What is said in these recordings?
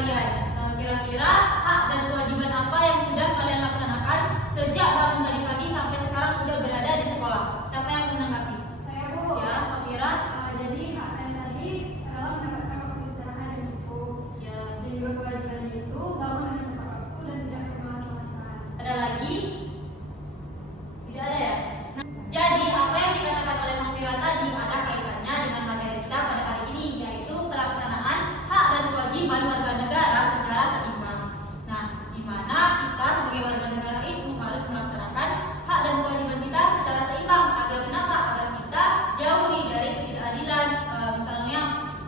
kalian? Kira-kira hak dan kewajiban apa yang sudah kalian laksanakan sejak bangun tadi pagi sampai sekarang udah berada di sekolah? Siapa yang menanggapi? Saya, Bu. Ya, Pak Mira. Jadi hak saya tadi adalah mendapatkan waktu istirahat yang cukup. Ya. Dan juga kewajibannya itu bangun dengan tepat waktu dan tidak bermalas-malasan. Ada lagi? Tidak ada ya? Nah, jadi apa yang dikatakan oleh Pak Mira tadi ada kaitannya dengan materi kita pada hari ini, yaitu pelaksanaan hak dan kewajiban warga negara secara seimbang. Nah, di mana kita sebagai warga negara itu harus melaksanakan hak dan kewajiban kita secara seimbang. Agar kenapa? Agar kita jauh nih dari ketidakadilan, misalnya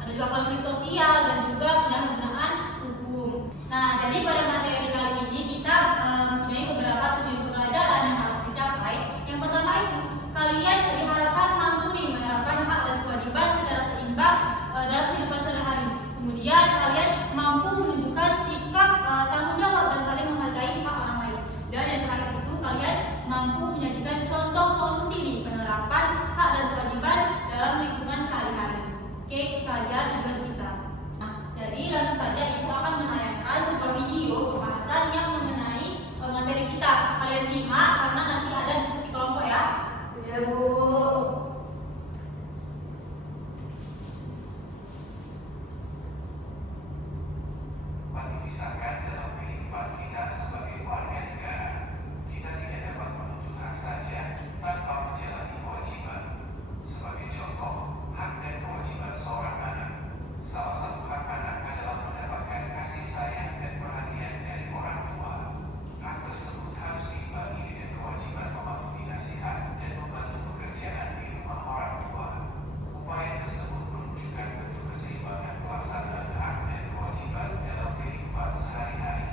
ada juga konflik sosial dan juga penyalahgunaan hukum. Nah, jadi pada materi kali ini kita mempunyai beberapa tujuan pembelajaran yang harus dicapai. Yang pertama itu, kalian diharapkan mampu nih menerapkan hak dan kewajiban secara seimbang dalam kehidupan sehari-hari. Kemudian kalian mampu menunjukkan sikap tanggung jawab dan saling menghargai hak orang lain. Dan yang terakhir itu, kalian mampu menyajikan contoh solusi nih penerapan hak dan kewajiban dalam lingkungan sehari-hari. Oke, itu saja tujuan kita. Nah, jadi langsung saja Ibu akan menayangkan sebuah video pembahasan yang mengenai materi kita. Kalian simak karena nanti ada diskusi kelompok ya. Ya, Bu. Misalkan dalam kehidupan kita sebagai warga negara, kita tidak dapat menuntut hak saja tanpa menjalani kewajiban. Sebagai contoh, hak dan kewajiban seorang anak. Salah satu hak anak adalah mendapatkan kasih sayang dan perhatian dari orang tua. Hak tersebut harus diimbangi dengan kewajiban mematuhi nasihat dan membantu pekerjaan di rumah orang tua. Upaya tersebut menunjukkan bentuk keseimbangan pelaksanaan hak dan kewajiban dalam kehidupan sehari-hari.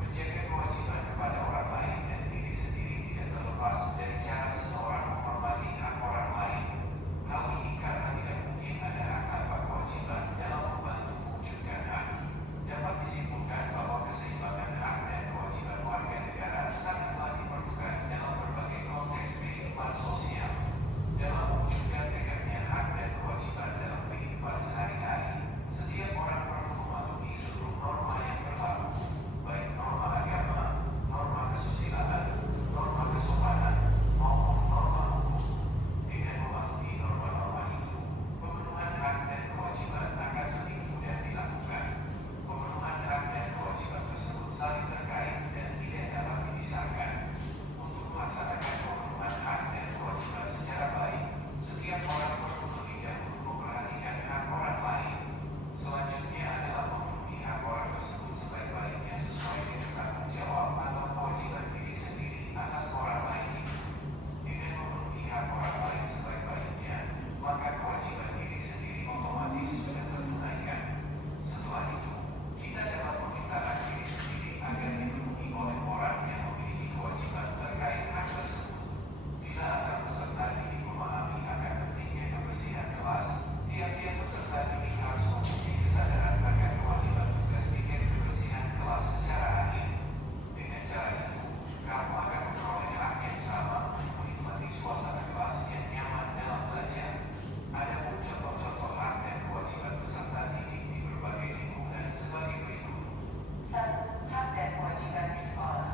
Menjaga kewajiban kepada orang lain dan diri sendiri tidak terlepas dari cara seseorang menghormati hak orang lain. Hal ini karena tidak mungkin ada hak tanpa kewajiban dalam membantu mewujudkan hak. Dapat disimpulkan bahwa keseimbangan hak dan kewajiban warga negara sangatlah diperlukan dalam berbagai konteks kehidupan sosial. Dalam mewujudkan tegaknya hak dan kewajiban dalam kehidupan sehari-hari, setiap orang perlu mematuhi seluruh norma yang berlaku, baik norma agama, norma kesusilaan, norma kesopanan, maupun norma hukum. Dengan mematuhi norma-norma itu, pemenuhan hak dan kewajiban akan lebih mudah dilakukan. Pemenuhan hak dan kewajiban tersebut saling terkait dan tidak dapat dipisahkan. Untuk melaksanakan pemenuhan hak dan kewajiban secara baik, setiap orang perlu terlebih dahulu memperhatikan hak orang lain. Selanjutnya adalah memenuhi hak orang tersebut sebaik-baiknya sesuai dengan tanggung jawab atau kewajiban diri sendiri atas orang lain. Dengan memenuhi hak orang lain sebaik-baiknya, maka kewajiban diri sendiri otomatis sudah tertunaikan. Setelah itu, kita dapat meminta hak diri sendiri agar dipenuhi oleh orang yang memiliki kewajiban terkait hak tersebut. Bila antar peserta didik memahami akan pentingnya kebersihan kelas, tiap-tiap peserta didik harus memiliki kesadaran akan kewajiban tugas tiket kebersihan kelas secara adil. Dengan cara itu, kamu akan memperoleh hak yang sama untuk menikmati suasana kelas yang nyaman dalam belajar. Ada pun contoh-contoh hak dan kewajiban peserta didik di berbagai lingkungan sebagai berikut. 1. Hak dan kewajiban di sekolah.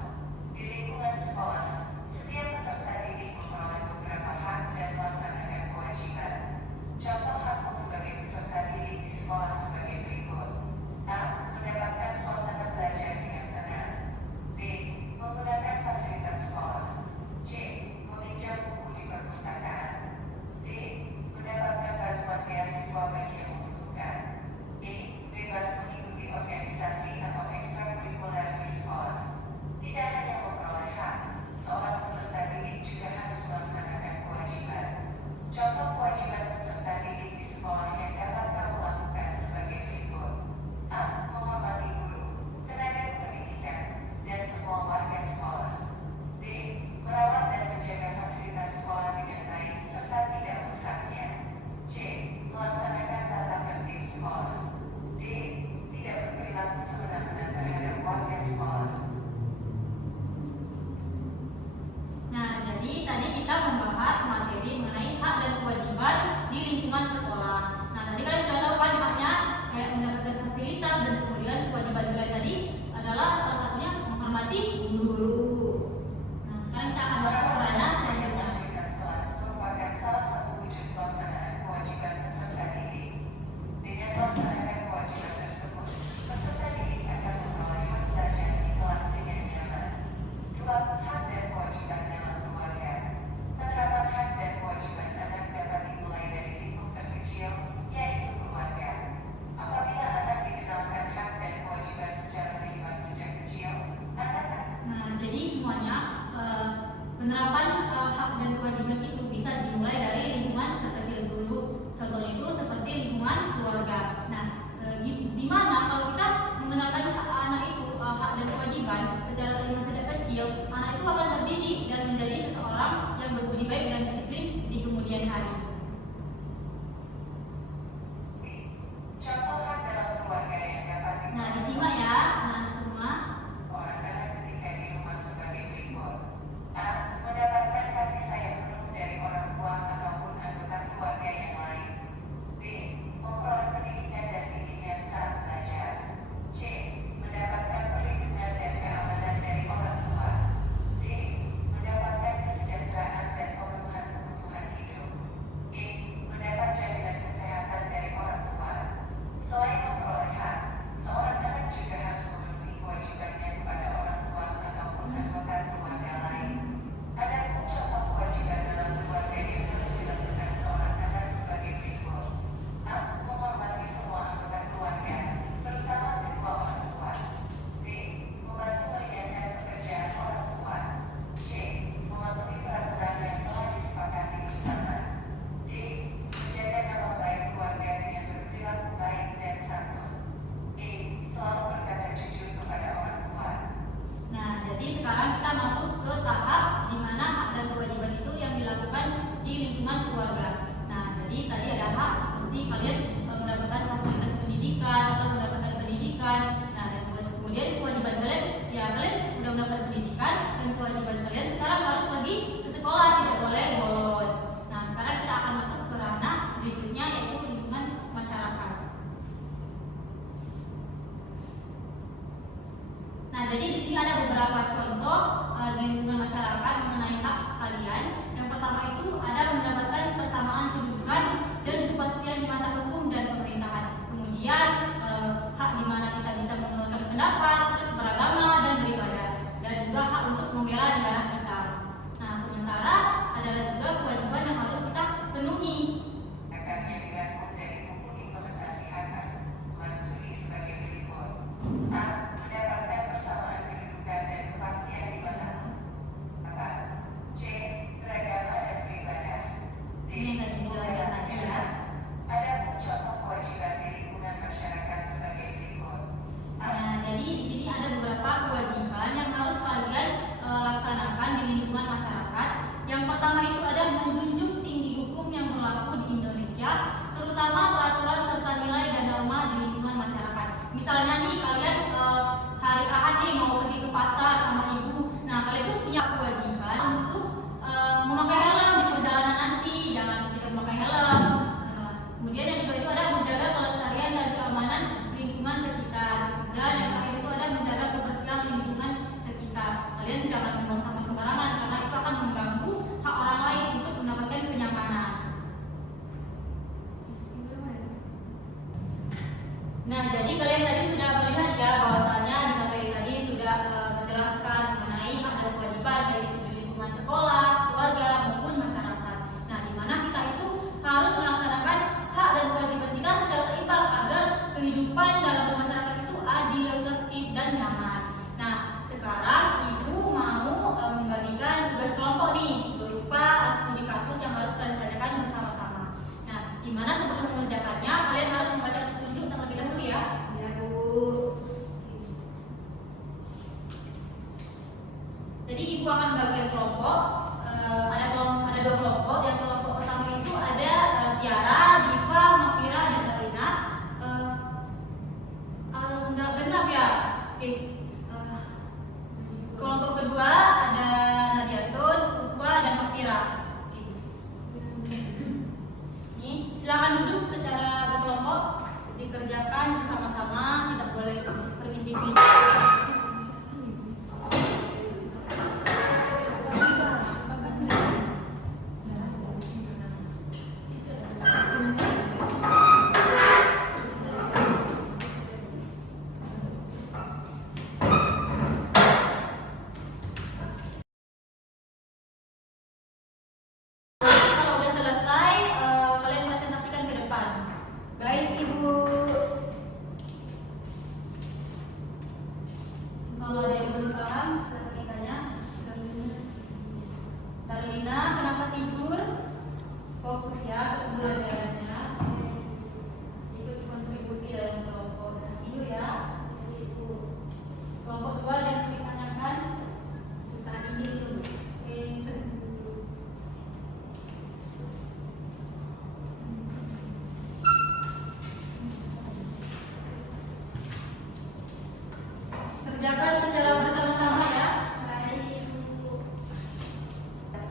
Di lingkungan sekolah, setiap peserta didik memperoleh beberapa hak dan melaksanakan kewajiban. Contoh hakmu sebagai peserta didik di sekolah sebagai berikut. A. Mendapatkan suasana belajar dengan tenang. B. Menggunakan fasilitas sekolah. C. Meminjam buku di perpustakaan. D. Mendapatkan bantuan beasiswa bagi yang membutuhkan. E. Bebas mengikuti organisasi atau ekstrakurikuler di sekolah. Tidak hanya memperoleh hak, seorang peserta didik juga harus melaksanakan kewajiban. Contoh kewajiban peserta didik di sekolah yang dapat kamu lakukan sebagai berikut. A. Menghormati guru, tenaga kependidikan, dan semua warga sekolah. B. Merawat dan menjaga fasilitas sekolah dengan baik serta tidak merusaknya. C. Melaksanakan tata tertib sekolah. D. Tidak berperilaku semena-mena terhadap warga sekolah. Nah, jadi tadi kita membahas materi mengenai hak dan kewajiban di lingkungan sekolah. Nah, tadi kalian sudah tahu kan haknya kayak mendapatkan fasilitas dan kemudian kewajiban menghormati guru. Nah, sekarang kita akan masuk ke ranah selanjutnya. Fasilitas kelas merupakan salah satu wujud pelaksanaan kewajiban peserta didik. Dengan melaksanakan kewajiban tersebut, peserta didik akan memperoleh hak belajar di kelas dengan nyaman. 2. Hak dan kewajiban dalam keluarga. Penerapan hak dan kewajiban anak dapat dimulai dari lingkup terkecil, yaitu keluarga. Apabila anak dikenalkan hak dan kewajiban secara seimbang sejak kecil, anak Nah, jadi semuanya penerapan hak dan kewajiban itu bisa dimulai dari lingkungan terkecil dulu. Contohnya itu seperti lingkungan keluarga. Nah, di mana kalau kita mengenalkan anak itu hak dan kewajiban secara seimbang sejak kecil, anak itu akan terdidik dan menjadi seseorang yang berbudi baik dan disiplin di kemudian hari. contoh hak dalam keluarga yang dapat Nah, disimak ya, anak-anak semua. orang anak ketika di rumah sebagai berikut. A. Mendapatkan kasih sayang penuh dari orang tua ataupun anggota keluarga yang lain. B. Memperoleh pendidikan dan bimbingan saat belajar. C. Mendapatkan perlindungan dan keamanan dari orang tua. D. Mendapatkan kesejahteraan dan pemenuhan kebutuhan hidup. E. Mendapat jaminan kesehatan dari orang tua. Selain memperoleh hak, seorang anak juga harus memenuhi kewajibannya kepada orang tua ataupun anggota keluarga lain. Adapun contoh kewajiban dalam keluarga yang harus dilakukan seorang anak sebagai berikut. A. Menghormati semua anggota keluarga, terutama kedua orang tua. B. Membantu meringankan pekerjaan orang tua. C. Mematuhi peraturan yang telah disepakati bersama. D. Menjaga nama baik keluarga dengan berperilaku baik dan santun. E. Selalu berkata jujur kepada orang tua. Nah, jadi sekarang kita masuk ke tahap di mana hak dan kewajiban itu yang dilakukan di lingkungan keluarga. Nah, jadi tadi ada hak seperti kalian mendapatkan fasilitas pendidikan atau mendapatkan pendidikan. Nah, dan kemudian kewajiban kalian, ya kalian udah mendapat pendidikan dan kewajiban kalian sekarang harus pergi ke sekolah, tidak boleh bolos. Nah, sekarang kita akan masuk ke ranah berikutnya yaitu lingkungan masyarakat. Nah, jadi di sini ada beberapa contoh di lingkungan masyarakat mengenai hak kalian. Yang pertama itu ada mendapatkan persamaan kedudukan dan kepastian di mata hukum dan pemerintahan. Kemudian hak di mana kita bisa mengeluarkan pendapat, terus beragama dan beribadah, dan juga hak untuk membela negara kita. Nah, sementara adalah juga kewajiban yang harus kita penuhi. Akarnya dirangkum dari buku implementasi hak asasi manusia sebagai berikut. A. Mendapatkan persamaan kedudukan dan kepastian di mata apa? C. Beragama dan beribadah. D. Ini yang tadi dijelaskan tadi ya. Adapun contoh kewajiban di lingkungan masyarakat sebagai berikut. A. Nah, jadi di sini ada beberapa kewajiban yang harus kalian laksanakan di lingkungan masyarakat. Yang pertama itu ada menjunjung tinggi hukum yang berlaku di Indonesia, terutama peraturan serta nilai dan norma di lingkungan masyarakat. Misalnya nih kalian hari Ahad nih mau pergi ke pasar sama ibu. Nah, kalian tuh punya kewajiban untuk memakai helm di perjalanan nanti, jangan tidak memakai helm. Kemudian yang kedua itu ada menjaga kelestarian dan keamanan lingkungan sekitar. Dan yang terakhir itu ada menjaga kebersihan lingkungan sekitar. Kalian jangan membuang sampah sembarangan karena itu akan mengganggu hak orang lain untuk mendapatkan kenyamanan. Nah, jadi kalian tadi sudah melihat ya bahwasanya di materi tadi sudah menjelaskan mengenai hak dan kewajiban baik itu di lingkungan sekolah, keluarga maupun masyarakat. Nah, di mana kita itu harus melaksanakan hak dan kewajiban kita secara seimbang agar kehidupan dalam bermasyarakat itu adil, tertib dan nyaman. Nah, sekarang ibu mau membagikan tugas kelompok nih berupa studi kasus yang harus kalian pelajari bersama-sama. Nah, di mana sebelum mengerjakannya kalian harus membaca petunjuk terlebih dahulu ya. Ya, Bu. Jadi ibu akan bagian kelompok. Ada dua kelompok. Yang kelompok pertama itu ada Tiara, Diva, Mafira, dan Karina. Enggak genap ya. Oke. Kelompok kedua ada Nadiatun, Uswa, dan Mafira. Oke. Nih, silakan duduk secara berkelompok, dikerjakan bersama-sama, tidak boleh per individu.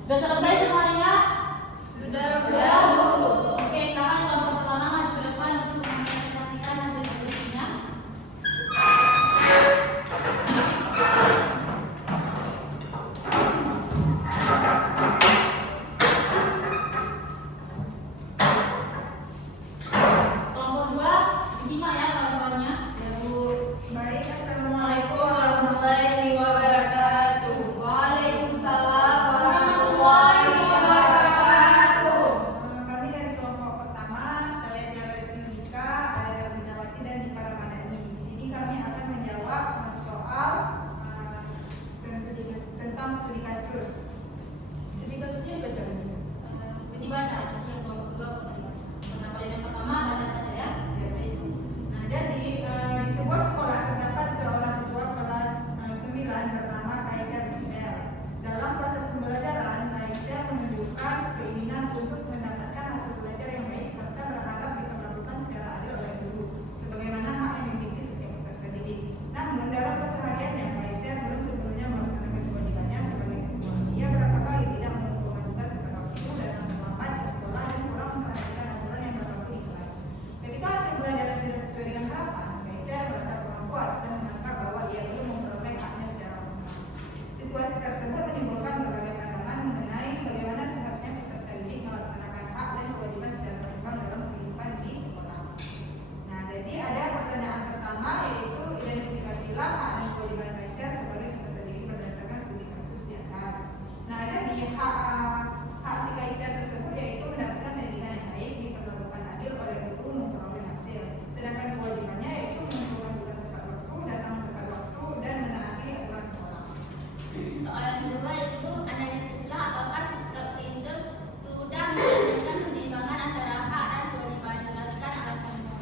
Sudah selesai semuanya? Sudah, Oke, sekarang kelompok pertama maju ke depan untuk mempresentasikan hasil diskusinya. Kelompok 2 disimak ya kawan-kawannya. Ya Bu. Baik, Assalamualaikum Assalamualaikum. warahmatullahi wabarakatuh. Waalaikumsalam warahmatullahi wabarakatuh. Kami dari kelompok pertama, saya Tiara Nika, ada Darminawati dan Dipa Ramadhani. Di sini kami akan menjawab soal tentang studi kasus. Jadi kasusnya baca ini. Dibaca, nanti yang kelompok 2 bisa dibaca. Karena kalau yang pertama baca saja ya. Nah, jadi di sebuah sekolah terdapat seorang siswa kelas 9 bernama Kaiser Michel. Dalam proses pembelajaran, Kaiser menunjukkan keinginan untuk mendapatkan hasil belajar yang baik serta berharap diperlakukan secara adil oleh guru, sebagaimana hak yang dimiliki setiap peserta didik. Namun dalam kesehariannya, Kaiser belum sepenuhnya melaksanakan kewajibannya sebagai siswa. Ia berapa kali tidak mengumpulkan tugas tepat waktu, datang terlambat ke sekolah dan kurang memperhatikan aturan yang berlaku di kelas. Ketika hasil belajaran tidak sesuai dengan harapan, Kaiser merasa kurang puas dan menganggap bahwa ia belum memperoleh haknya secara maksimal. Situasi tersebut menimbulkan berbagai pandangan mengenai bagaimana seharusnya peserta didik melaksanakan hak dan kewajiban secara seimbang dalam kehidupan di sekolah. Nah, jadi ada pertanyaan pertama, yaitu identifikasilah hak dan kewajiban Kaiser sebagai peserta didik berdasarkan studi kasus di atas. Nah, jadi hak si Kaiser tersebut yaitu mendapatkan pendidikan yang baik, diperlakukan adil oleh guru, memperoleh hasil. Sedangkan kewajibannya yaitu mengumpulkan tugas tepat waktu, datang tepat waktu, dan menaati aturan sekolah. Soal yang kedua yaitu analisislah apakah sikap Kaiser sudah mencerminkan keseimbangan antara hak dan kewajiban. Jelaskan alasannya.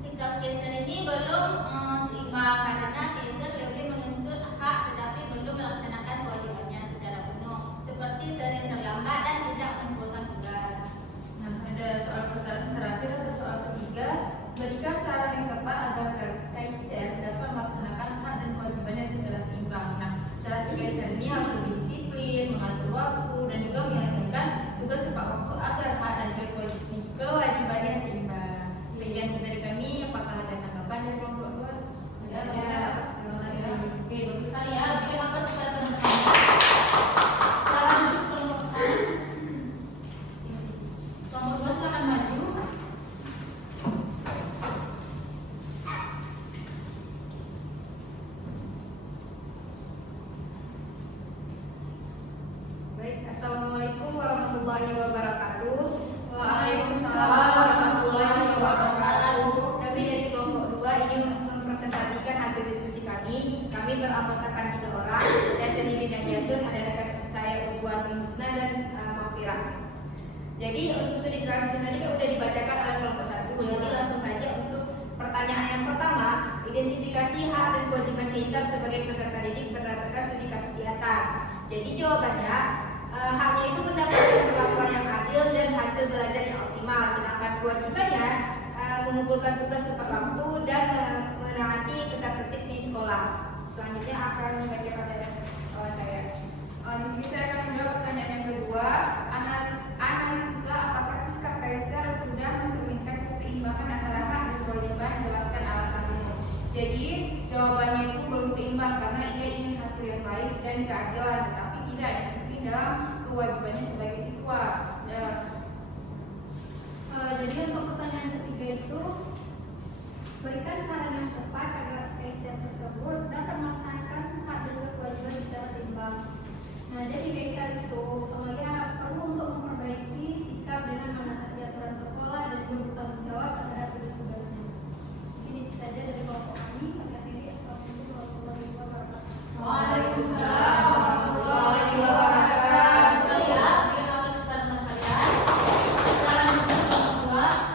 Sikap Kaiser ini belum seimbang karena Kaiser lebih menuntut hak tetapi belum melaksanakan kewajibannya secara penuh, seperti sering terlambat dan tidak mengumpulkan tugas. Nah, ada soal pertanyaan terakhir atau soal ketiga. Berikan saran yang tepat agar Kaiser dapat melaksanakan hak dan kewajibannya secara seimbang. Nah, cara si Kaiser ini harus lebih disiplin, mengatur waktu, dan juga menyelesaikan tugas tepat waktu agar hak dan kewajibannya seimbang. Sekian dari kami. Apakah ada tanggapan dari kelompok 2? Tidak ada. Terima kasih. Oke, bagus sekali ya. Berikan apa kepada teman-teman. Salam untuk kelompok pertama. Kelompok 2 silakan maju. Baik, Assalamualaikum warahmatullahi wabarakatuh. Waalaikumsalam warahmatullahi wabarakatuh. Kami dari kelompok 2 ingin mempresentasikan hasil diskusi kami. Kami beranggotakan 3 orang. Saya sendiri dan Yatun, ada rekan saya Uswatul Husna dan Mafira. Jadi untuk studi kasus tadi kan sudah dibacakan oleh kelompok 1. Jadi langsung saja untuk pertanyaan yang pertama, identifikasi hak dan kewajiban Kaiser sebagai peserta didik berdasarkan studi kasus di atas. Jadi jawabannya haknya itu mendapatkan perlakuan yang adil dan hasil belajar yang optimal, sedangkan kewajibannya mengumpulkan tugas tepat waktu dan menaati tata tertib di sekolah. Selanjutnya akan dibacakan oleh saya. Di sini saya akan menjawab pertanyaan yang kedua. Analisislah apakah sikap Kaiser sudah mencerminkan keseimbangan antara hak dan kewajiban. Jelaskan alasannya. Jadi jawabannya itu belum seimbang karena ia ingin hasil yang baik dan keadilan, tetapi tidak disiplin dalam kewajibannya sebagai siswa. Jadi untuk pertanyaan ketiga itu, berikan saran yang tepat agar Kaiser tersebut dapat melaksanakan hak dan kewajiban secara seimbang. Nah, jadi Kaiser itu ya perlu untuk memperbaiki sikap dengan menaati aturan sekolah dan bertanggung jawab terhadap tugas-tugasnya. Mungkin itu saja dari kelompok kami. Kami akhiri. Assalamualaikum warahmatullahi wabarakatuh. Waalaikumsalam warahmatullahi wabarakatuh. Ya, berikan apa kepada teman kalian. Salam untuk kelompok 2.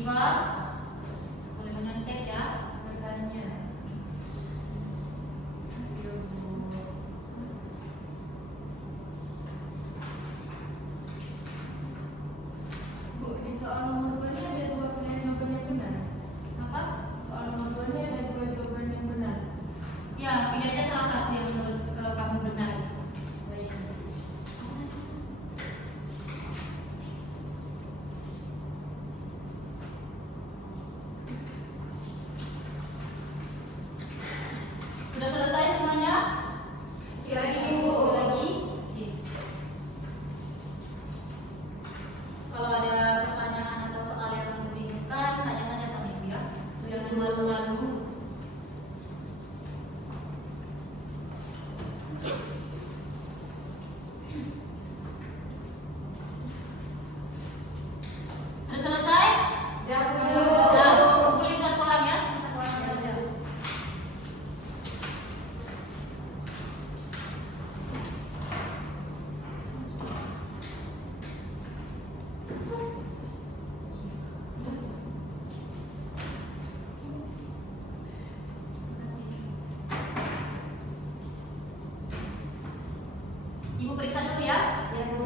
Diva, boleh menyontek ya. Bertanya. Ya, Bu. Bu, di soal nomor 2 ini ada 2 pilihan jawaban yang benar. Apa? Soal nomor 2 ini ada 2 jawaban yang benar. Ya, pilih aja salah satu yang menurut kamu benar. Baik. Sudah selesai semuanya? Ya, Lagi? Ibu. Lagi? Sip. Kalau ada pertanyaan atau soal yang membingungkan, tanya saja sama Ibu ya. Jangan malu-malu. Sudah selesai? Ya, Bu. Nah, kumpulin satu orang ya. Satu orang saja. Ibu periksa dulu ya. Ya, Bu.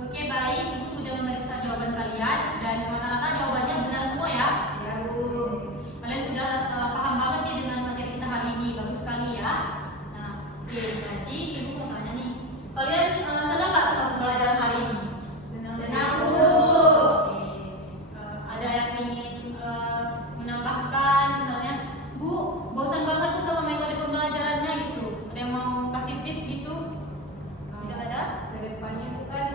Oke, baik. Ibu sudah memeriksa jawaban kalian dan rata-rata jawabannya benar semua ya. Ya, Bu. Kalian sudah paham banget nih dengan materi kita hari ini. Bagus sekali ya. Nah, oke. Jadi ibu mau tanya nih, kalian senang nggak sama pembelajaran hari ini? Senang, Bu. Oke. Ada yang ingin menambahkan, misalnya, Bu, bosan banget Bu sama metode pembelajarannya gitu. Ada yang mau kasih tips gitu? Tidak ada? Kedepannya itu kan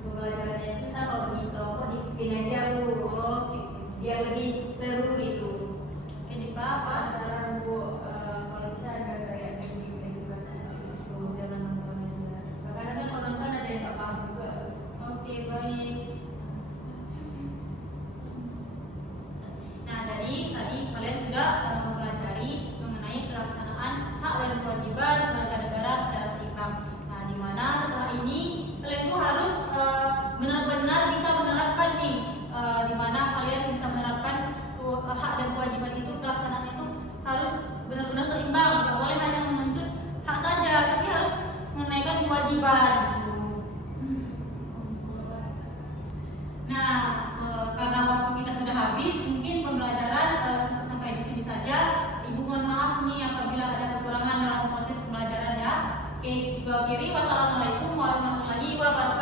pembelajarannya itu saya kalau bagi kelompok disiplin aja, Bu. Oke. Biar lebih seru gitu. Oke, Diva, apa? Saran, Bu, kalau bisa ada kayak bimbing edukatif gitu, jangan nonton aja. Kadang-kadang kan kalau nonton ada yang nggak paham juga. Oke, baik. Nah, tadi kalian sudah mempelajari mengenai pelaksanaan hak dan kewajiban warga negara secara seimbang. Nah, di mana setelah ini kalian tuh harus benar-benar bisa menerapkan nih, di mana kalian bisa menerapkan hak dan kewajiban itu, pelaksanaan itu harus benar-benar seimbang. Nggak boleh hanya menuntut hak saja, tapi harus menaikkan kewajiban. Nah, karena waktu kita sudah habis, mungkin pembelajaran cukup sampai di sini saja. Ibu mohon maaf nih apabila ada kekurangan dalam proses pembelajaran ya. Oke, Ibu akhiri. Wassalamualaikum warahmatullahi wabarakatuh.